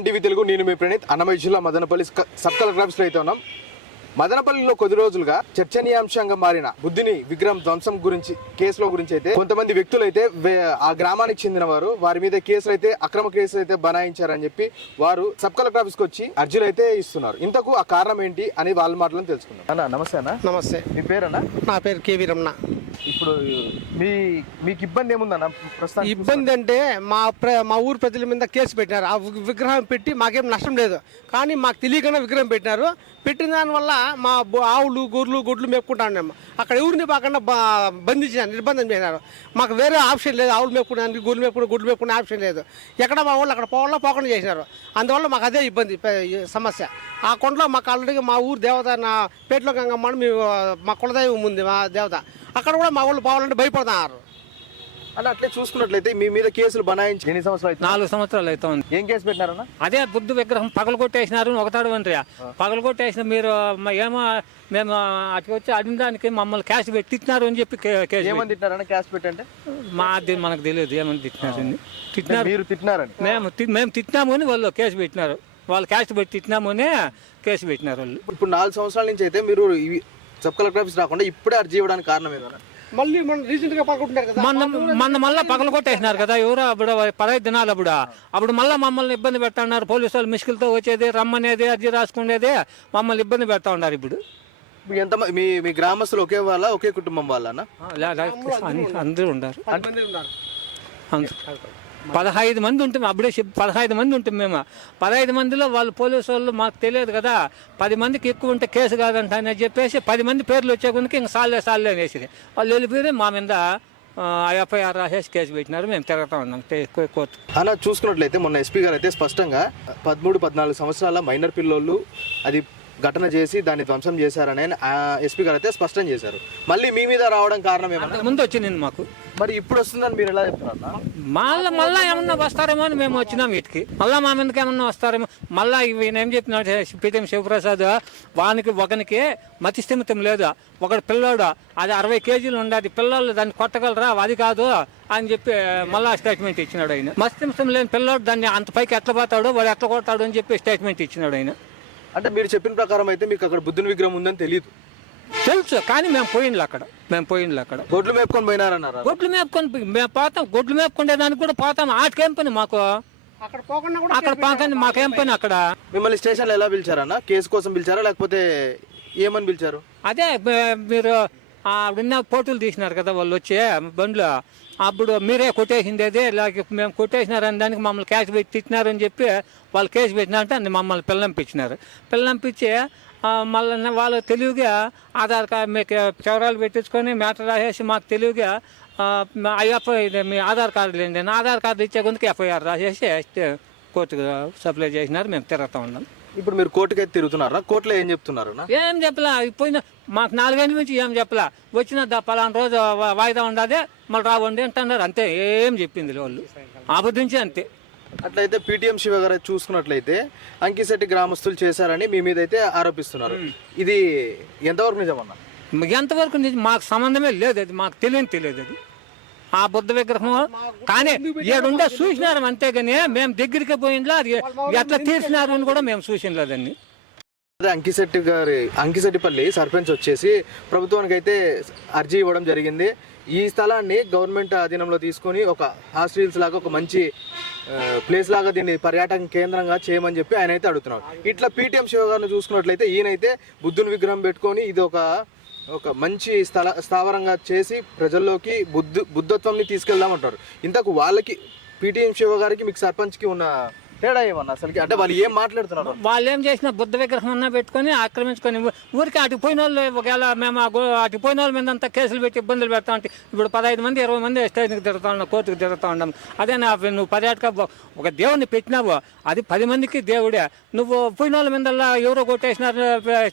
One TV Telugu, నేను మీ ప్రణీత్. అన్నమయ్య జిల్లా Madanapalle sub collector ఆఫీస్లో అయితే ఉన్నాం. మదనపల్లిలో కొద్ది రోజులుగా చర్చనీయాంశంగా మారిన బుద్ధుని విగ్రహం ధ్వంసం కేసులో గురించి అయితే కొంతమంది వ్యక్తులు అయితే ఆ గ్రామానికి చెందిన వారు వారి మీద కేసులు అయితే అక్రమ కేసులు అయితే బనాయించారని చెప్పి వారు సబ్ కలెక్టర్ ఆఫీస్కి వచ్చి అర్జీలు అయితే ఇస్తున్నారు. ఇంతకు ఆ కారణం ఏంటి అని వాళ్ళ మాటలను తెలుసుకుందాం. అన్న నమస్తే. అన్న నమస్తే. మీ పేరన్నా? నా పేరు కేవీ రమణ. ఇప్పుడు మీకు ఇబ్బంది ఏముందన్న? ప్రస్తుతం ఇబ్బంది అంటే మా ఊరు ప్రజల మీద కేసు పెట్టినారు. ఆ విగ్రహం పెట్టి మాకేం నష్టం లేదు, కానీ మాకు తెలియకుండా విగ్రహం పెట్టినారు. పెట్టిన దానివల్ల మా ఆవులు గొర్రెలు గొడ్లు మేపుకుంటా ఉన్నాము. అక్కడ ఎవరిని బాగా బంధించినారు, నిర్బంధం చేసినారు. మాకు వేరే ఆప్షన్ లేదు. ఆవులు మేపుకోవడానికి, గొర్రెలు మేపుకునే గొడ్లు మేపుకునే ఆప్షన్ లేదు. ఎక్కడ మా వాళ్ళు అక్కడ పోకుండా చేసినారు. అందువల్ల మాకు అదే ఇబ్బంది, సమస్య. ఆ కొండలో మాకు ఆల్రెడీ మా ఊరు దేవత నా పేటలో గంగమ్మ మా కులదైవం ఉంది, మా దేవత. అక్కడ కూడా మా వాళ్ళు పోవాలంటే భయపడుతున్నారు. అలా అట్లే చూసుకున్నట్లయితే మీ మీద కేసులు బనాయించి ఎన్ని సంవత్సరాలు? 4 సంవత్సరాలు అవుతుంది. ఏం కేసు పెట్టినారన్నా? అదే బుద్ధ విగ్రహం పగలగొట్టేసినారు ఒకటాడు అంటారు. పగలగొట్టేసిన మీరు ఏమో మేము అటు వచ్చి అడినదానికి మమ్మల్ని క్యాష్ పెట్టిస్తున్నారు అని చెప్పి కేసు. ఏమని తిట్టినారన్నా క్యాష్ పెట్టంటే? మనకు తెలియదు ఏమని తిట్టినారు. మీరు తిట్టినారని? మేము తిట్టినాము అని వాళ్ళు కేసు పెట్టినారు. వాళ్ళు క్యాష్ పెట్టి తిట్టినాము అని కేసు పెట్టినారు వాళ్ళు. ఇప్పుడు 4 సంవత్సరాల నుంచి అయితే మీరు సబ్ కలెక్టర్ ఆఫీస్ రాకుండా ఇప్పుడే అర్జీ ఇవ్వడానికి కారణం ఏదన్నా? మళ్ళీ మనం రీసెంట్ గా పడుకుంటున్నారు కదా, మళ్ళీ పగలగొట్టేసినారు కదా ఎవరు. అప్పుడు 15 దినాలు అప్పుడు మళ్ళీ మమ్మల్ని ఇబ్బంది పెడతా ఉన్నారు. పోలీసు వాళ్ళు మిస్కిల్తో వచ్చేది, రమ్మనేది, అర్జీ రాసుకునేది, మమ్మల్ని ఇబ్బంది పెడతా ఉన్నారు. ఇప్పుడు ఎంత మీ గ్రామస్తులు ఒకే వాళ్ళ, ఒకే కుటుంబం వాళ్ళనా? అందరూ ఉన్నారు. 15 మంది ఉంటుంది. అప్పుడే 15 మంది ఉంటుంది మేము. 15 మందిలో వాళ్ళు పోలీసు వాళ్ళు మాకు తెలియదు కదా, 10 మందికి ఎక్కువ ఉంటే కేసు కాదంట అని చెప్పేసి 10 మంది పేర్లు వచ్చే కొనికి ఇంక సాల్లే అనేసి వాళ్ళు వెళ్ళిపోయి మా మీద ఎఫ్ఐఆర్ రాసేసి కేసు పెట్టినారు. మేము తిరుగుతూ ఉన్నాం కోర్టు. అలా చూసుకున్నట్లయితే మొన్న ఎస్పీ గారు అయితే స్పష్టంగా 13-14 సంవత్సరాల మైనర్ పిల్లోళ్ళు అది ఘటన చేసి దాన్ని ధ్వంసం చేశారని ఎస్పీ గారు అయితే స్పష్టం చేశారు. మళ్ళీ మీ మీద రావడం కారణం ఏమన్నా? ముందు వచ్చింది మాకు, మరి ఇప్పుడు వస్తుందని మీరు ఎలా చెప్తున్నారు? మళ్ళా ఏమన్నా వస్తారేమో అని మేము వచ్చినాం వీటికి. మళ్ళీ మా మీదకి ఏమన్నా వస్తారేమో. మళ్ళీ ఈయన ఏం చెప్తున్నాడు పిటిఎం శివప్రసాద్, ఒకనికి మతిస్థిమితం లేదు, ఒకటి పిల్లోడు అది 60 కేజీలు ఉండదు, పిల్లలు దాన్ని కొట్టగలరా, అది కాదు అని చెప్పి మళ్ళా స్టేట్మెంట్ ఇచ్చినాడు ఆయన. మతిస్థిమితం లేని పిల్లోడు దాన్ని అంత పైకి ఎట్లా పోతాడు, వాడు ఎట్లా కొడతాడు అని చెప్పి స్టేట్మెంట్ ఇచ్చినాడు ఆయన. అంటే మీరు చెప్పిన ప్రకారం అయితే మీకు అక్కడ బుద్ధుని విగ్రహం ఉందని తెలియదు? తెలుసు, కానీ మేము పోయిండ్లు అక్కడ గొడ్లు మేపుకొని పోయినారన్నారు. గొడ్లు మేము పోతాం, గొడ్లు మేపుకునే దానికి కూడా పోతాం. ఆటకేం పని మాకు, అక్కడ పోకుండా అక్కడ పోకండి మాకేం పని అక్కడ. మిమ్మల్ని స్టేషన్లో ఎలా పిలిచారన్నా? కేసు కోసం పిలిచారా లేకపోతే ఏమని పిలిచారు? అదే మీరు నిన్న పోటీలు తీసినారు కదా వాళ్ళు వచ్చి బండ్లు, అప్పుడు మీరే కొట్టేసింది అదే మేము కొట్టేసినారని దానికి మమ్మల్ని క్యాష్ పెట్టి తిట్టినారని చెప్పి వాళ్ళు కేసు పెట్టినారంటే మమ్మల్ని పిల్లంపించి మళ్ళీ వాళ్ళు తెలివిగా ఆధార్ కార్డు మీకు చవరాలు పెట్టించుకొని మ్యాటర్ రాసేసి మాకు తెలివిగా మీ ఆధార్ కార్డు లేండి, ఆధార్ కార్డు ఇచ్చే కొందుకు ఎఫ్ఐఆర్ రాసేసి కోర్టుకు సప్లై చేసినారు. మేము తిరుగుతూ ఉన్నాం. ఇప్పుడు మీరు కోర్టుకి అయితే తిరుగుతున్నారా? కోర్టులో ఏం చెప్తున్నారు? ఏం చెప్పలా, పోయిన మాకు 4 గంటల నుంచి ఏం చెప్పలా. వచ్చిన పలానా రోజు వాయిదా ఉండదే మళ్ళీ రావండి అంటున్నారు, అంతే. ఏం చెప్పింది వాళ్ళు అబద్ధించి అంతే. అట్లయితే పిటిఎం శివ గారు చూసుకున్నట్లయితే అంకిశెట్టి గ్రామస్తులు చేశారని మీ మీద అయితే ఆరోపిస్తున్నారు. ఇది ఎంతవరకు నిజమన్నా? ఎంతవరకు మాకు సంబంధమే లేదు, అది మాకు తెలియదు. అది ఆ బుద్ధ విగ్రహం కానీ ఏడుండే చూసినారు అంతేగాని మేము దగ్గరికి పోయిందా అది ఎట్లా తీర్చినారు అని కూడా మేము చూసినలేదండి. అదే అంకిశెట్టిపల్లి సర్పంచ్ వచ్చేసి ప్రభుత్వానికి అయితే అర్జీ ఇవ్వడం జరిగింది. ఈ స్థలాన్ని గవర్నమెంట్ అధీనంలో తీసుకొని ఒక హాస్టల్స్ లాగా, ఒక మంచి ప్లేస్ లాగా దీన్ని పర్యాటక కేంద్రంగా చేయమని చెప్పి ఆయన అయితే అడుగుతున్నారు. ఇట్లా పిటిఎం శివ గారిని చూసుకున్నట్లయితే ఈయనైతే బుద్ధుని విగ్రహం పెట్టుకొని ఇది ఒక మంచి స్థావరంగా చేసి ప్రజల్లోకి బుద్ధత్వంని తీసుకెళ్దామంటారు. ఇంతకు వాళ్ళకి పిటిఎం శివ గారికి మీకు సర్పంచ్కి ఉన్న తేడా ఏమన్నా అసలుకి? అంటే వాళ్ళు ఏం మాట్లాడుతున్నారు? వాళ్ళు ఏం చేసిన బుద్ధ విగ్రహం అన్నా పెట్టుకొని ఆక్రమించుకొని ఊరికి అటు పోయిన వాళ్ళు, ఒకవేళ మేము అటు పోయిన వాళ్ళ మీద అంతా కేసులు పెట్టి ఇబ్బందులు పెడతా ఉంటే ఇప్పుడు 15 మంది 20 మంది స్టేషన్కి తిరుగుతూ ఉన్నాం, కోర్టుకు తిరుగుతూ ఉన్నాం. అదే నువ్వు పర్యాటక ఒక దేవుడిని పెట్టినావు, అది 10 మందికి దేవుడే. నువ్వు పోయిన వాళ్ళ మీద ఎవరో కొట్టేసినారు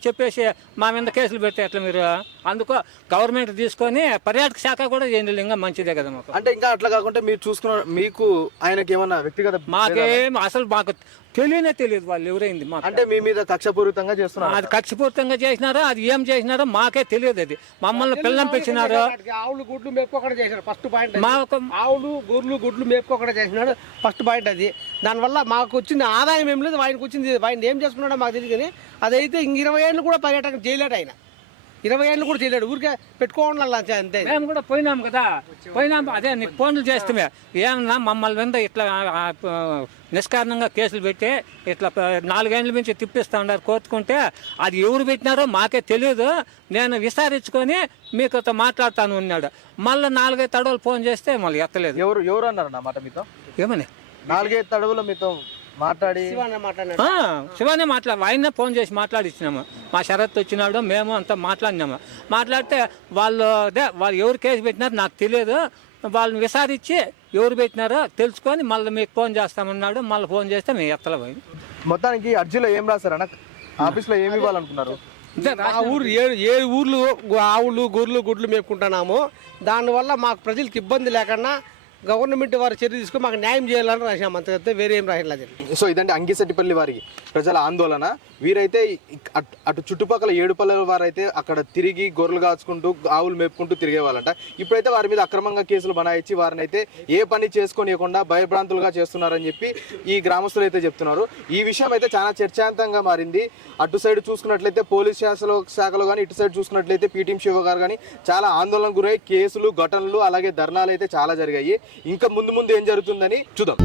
చెప్పేసి మా మీద కేసులు పెడితే ఎట్లా మీరు? అందుకు గవర్నమెంట్ తీసుకొని పర్యాటక శాఖ కూడా చేయండి, ఇంకా మంచిదే కదా మాకు. అంటే ఇంకా అట్లా కాకుండా మీరు చూసుకున్న మీకు ఆయనకి ఏమన్నా వ్యక్తిగత మాకేం అసలు అసలు మాకు తెలియదు వాళ్ళు ఎవరైంది మాకు. అంటే మీ మీద కక్షపూరితంగా చేస్తున్నారు. అది కక్షపూర్తంగా చేసినారో అది ఏం చేసినారో మాకే తెలియదు. అది మమ్మల్ని పిల్లం పెంచినారు. ఆవులు గుడ్లు మేపుకోకుండా చేసినారు ఫస్ట్ పాయింట్. మా ఒక ఆవులు గొర్రెలు గుడ్లు మేపుకోకుండా చేసినాడు ఫస్ట్ పాయింట్ అది. దానివల్ల మాకు వచ్చింది ఆదాయం ఏం లేదు, ఆయనకు వచ్చింది ఆయన ఏం చేసుకున్నాడో మాకు తెలియదు. కానీ అదైతే ఇంక 20 ఏళ్ళు కూడా పర్యటన చేయలేడు ఆయన. 20 ఏళ్ళు కూడా చేయలేడు, ఊరికే పెట్టుకోవాలి అంతే. మేము కూడా పోయినాం కదా, పోయినాం. అదే నీకు ఫోన్లు చేస్తే ఏమన్నా మమ్మల్ని మీద ఇట్లా నిష్కారణంగా కేసులు పెట్టి ఇట్లా 4 ఏళ్ళ నుంచి తిప్పిస్తా ఉన్నారు కోర్టుకుంటే అది ఎవరు పెట్టినారో మాకే తెలియదు. నేను విచారించుకొని మీతో మాట్లాడతాను అన్నాడు. మళ్ళీ 4-5 తడవలు ఫోన్ చేస్తే మళ్ళీ ఎత్తలేదు. ఎవరు అన్నారు నా మాట మీతో? ఏమని 4-5 తడవులు మీతో మాట్లాడి శివానే ఆయనే ఫోన్ చేసి మాట్లాడిచ్చినాము. మా షరత్ వచ్చినాడు, మేము అంతా మాట్లాడినాము. మాట్లాడితే వాళ్ళు ఎవరు కేసు పెట్టినారో నాకు తెలియదు, వాళ్ళని విచారించి ఎవరు పెట్టినారో తెలుసుకొని మళ్ళీ మీకు ఫోన్ చేస్తామన్నాడు. మళ్ళీ ఫోన్ చేస్తే మేము ఎత్తలే పోయి. మొత్తానికి అర్జీలో ఏం రాశారన్న? ఆఫీస్లో ఏమి ఇవ్వాలనుకున్నారు? ఆ ఊరు 7 ఊర్లు ఆవులు గొర్రెలు గుడ్లు మేపుకుంటున్నాము. దానివల్ల మాకు ప్రజలకు ఇబ్బంది లేకుండా గవర్నమెంట్ వారు చర్య తీసుకుని మాకు న్యాయం చేయాలని రాసాము, అంతకైతే వేరే ఏం రాయలేదు. సో ఇదంటే అంగిశెట్టిపల్లి వారికి ప్రజల ఆందోళన. వీరైతే అటు చుట్టుపక్కల 7 పల్లెల వారైతే అక్కడ తిరిగి గొర్రెలు కాచుకుంటూ ఆవులు మేపుకుంటూ తిరిగేవాళ్ళంట. ఇప్పుడైతే వారి మీద అక్రమంగా కేసులు బనాయించి వారిని అయితే ఏ పని చేసుకోనియకుండా భయభ్రాంతులుగా చేస్తున్నారని చెప్పి ఈ గ్రామస్తులు అయితే చెప్తున్నారు. ఈ విషయం అయితే చాలా చర్చాంతంగా మారింది. అటు సైడ్ చూసుకున్నట్లయితే పోలీస్ శాఖలో కానీ, ఇటు సైడ్ చూసుకున్నట్లయితే పీటీఎం శివ గారు కానీ చాలా ఆందోళనకు గురై కేసులు ఘటనలు అలాగే ధర్నాలు అయితే చాలా జరిగాయి. ఇంకా ముందు ఏం జరుగుతుందని చూద్దాం.